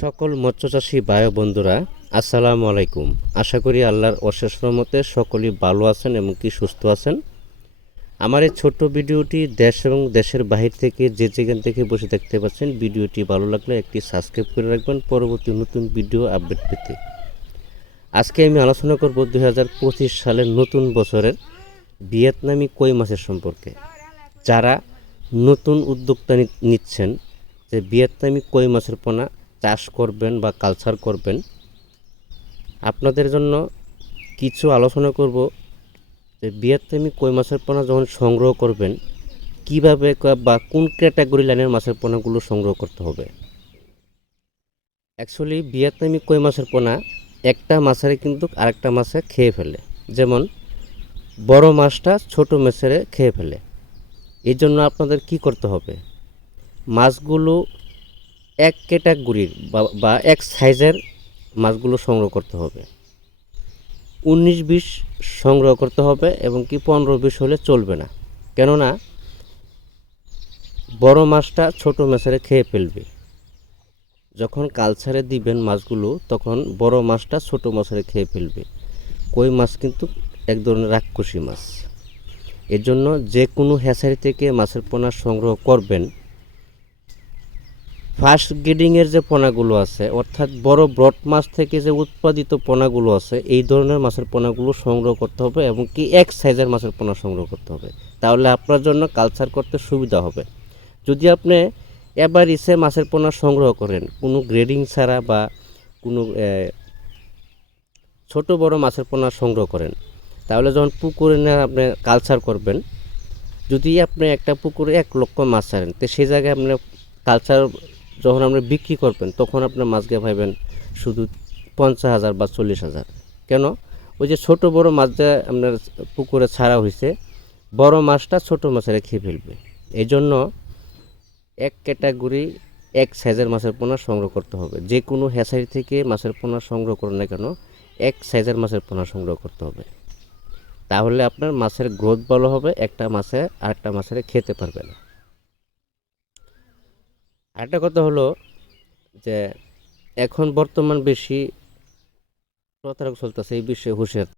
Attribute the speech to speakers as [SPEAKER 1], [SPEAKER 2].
[SPEAKER 1] সকল মৎস্যচাষী ভাই বন্ধুরা, আসসালামু আলাইকুম। আশা করি আল্লাহর অশেষ রহমতে সকলেই ভালো আছেন এবং কি সুস্থ আছেন। আমার এই ছোট্ট ভিডিওটি দেশ এবং দেশের বাহির থেকে যে যেখান থেকে বসে দেখতে পাচ্ছেন, ভিডিওটি ভালো লাগলে একটি সাবস্ক্রাইব করে রাখবেন। পরবর্তী নতুন ভিডিও আপডেট পেতে। আজকে আমি আলোচনা করব দুই হাজার পঁচিশ সালের নতুন বছরের ভিয়েতনামি কই মাছের সম্পর্কে। যারা নতুন উদ্যোক্তা নিচ্ছেন যে ভিয়েতনামি কই মাছের পোনা চাষ করবেন বা কালচার করবেন, আপনাদের জন্য কিছু আলোচনা করব যে ভিয়েতনামি কই মাছের পোনা যখন সংগ্রহ করবেন, কীভাবে বা কোন ক্যাটাগরি লাইনের মাছের পোনাগুলো সংগ্রহ করতে হবে? অ্যাকচুয়ালি ভিয়েতনামি কই মাছের পোনা একটা মাছের কিন্তু আরেকটা মাছে খেয়ে ফেলে। যেমন, বড় মাছটা ছোট মাছেরে খেয়ে ফেলে। এই জন্য আপনাদের কি করতে হবে? মাছগুলো এক ক্যাটাগরির বা- এক সাইজের মাছগুলো সংগ্রহ করতে হবে। উনিশ বিশ সংগ্রহ করতে হবে এবং কি পনেরো বিশ হলে চলবে না। কেননা বড় মাছটা ছোট মাছের খেয়ে ফেলবে। যখন কালচারে দিবেন মাছগুলো, তখন বড় মাছটা ছোট মাছের খেয়ে ফেলবে। কই মাছ কিন্তু এক ধরনের রাক্ষসী মাছ। এর জন্য যে কোনো হ্যাচারি থেকে মাছের পোনা সংগ্রহ করবেন ফার্স্ট গ্রেডিংয়ের যে পোনাগুলো আছে, অর্থাৎ বড় ব্রড মাছ থেকে যে উৎপাদিত পোনাগুলো আছে, এই ধরনের মাছের পোনাগুলো সংগ্রহ করতে হবে এবং কি এক সাইজের মাছের পোনা সংগ্রহ করতে হবে। তাহলে আপনার জন্য কালচার করতে সুবিধা হবে। যদি আপনি এবার ইসে মাছের পোনা সংগ্রহ করেন, কোনো গ্রেডিং ছাড়া বা কোনো ছোট বড় মাছের পোনা সংগ্রহ করেন, তাহলে যখন পুকুরে না আপনি কালচার করবেন, যদি আপনি একটা পুকুরে এক লক্ষ মাছ ছাড়েন, তো সেই জায়গায় আপনি কালচার যখন আপনি বিক্রি করবেন, তখন আপনার মাছকে ভাবেন শুধু পঞ্চাশ হাজার বা চল্লিশ হাজার। কেন? ওই যে ছোট বড় মাছ যে আপনার পুকুরে ছাড়া হয়েছে বড় মাছটা ছোট মাছের খেয়ে ফেলবে। এই জন্য এক ক্যাটাগরি এক সাইজের মাছের পোনা সংগ্রহ করতে হবে। যে কোনো হ্যাচারি থেকে মাছের পোনা সংগ্রহ করুন না কেন, এক সাইজের মাছের পোনা সংগ্রহ করতে হবে। তাহলে আপনার মাছের গ্রোথ ভালো হবে, একটা মাছে আরেকটা মাছের খেতে পারবে না। আরেকটা কথা হলো যে এখন বর্তমান বেশি প্রতারক চলতেছে এই বিষয়ে হুঁশিয়ার।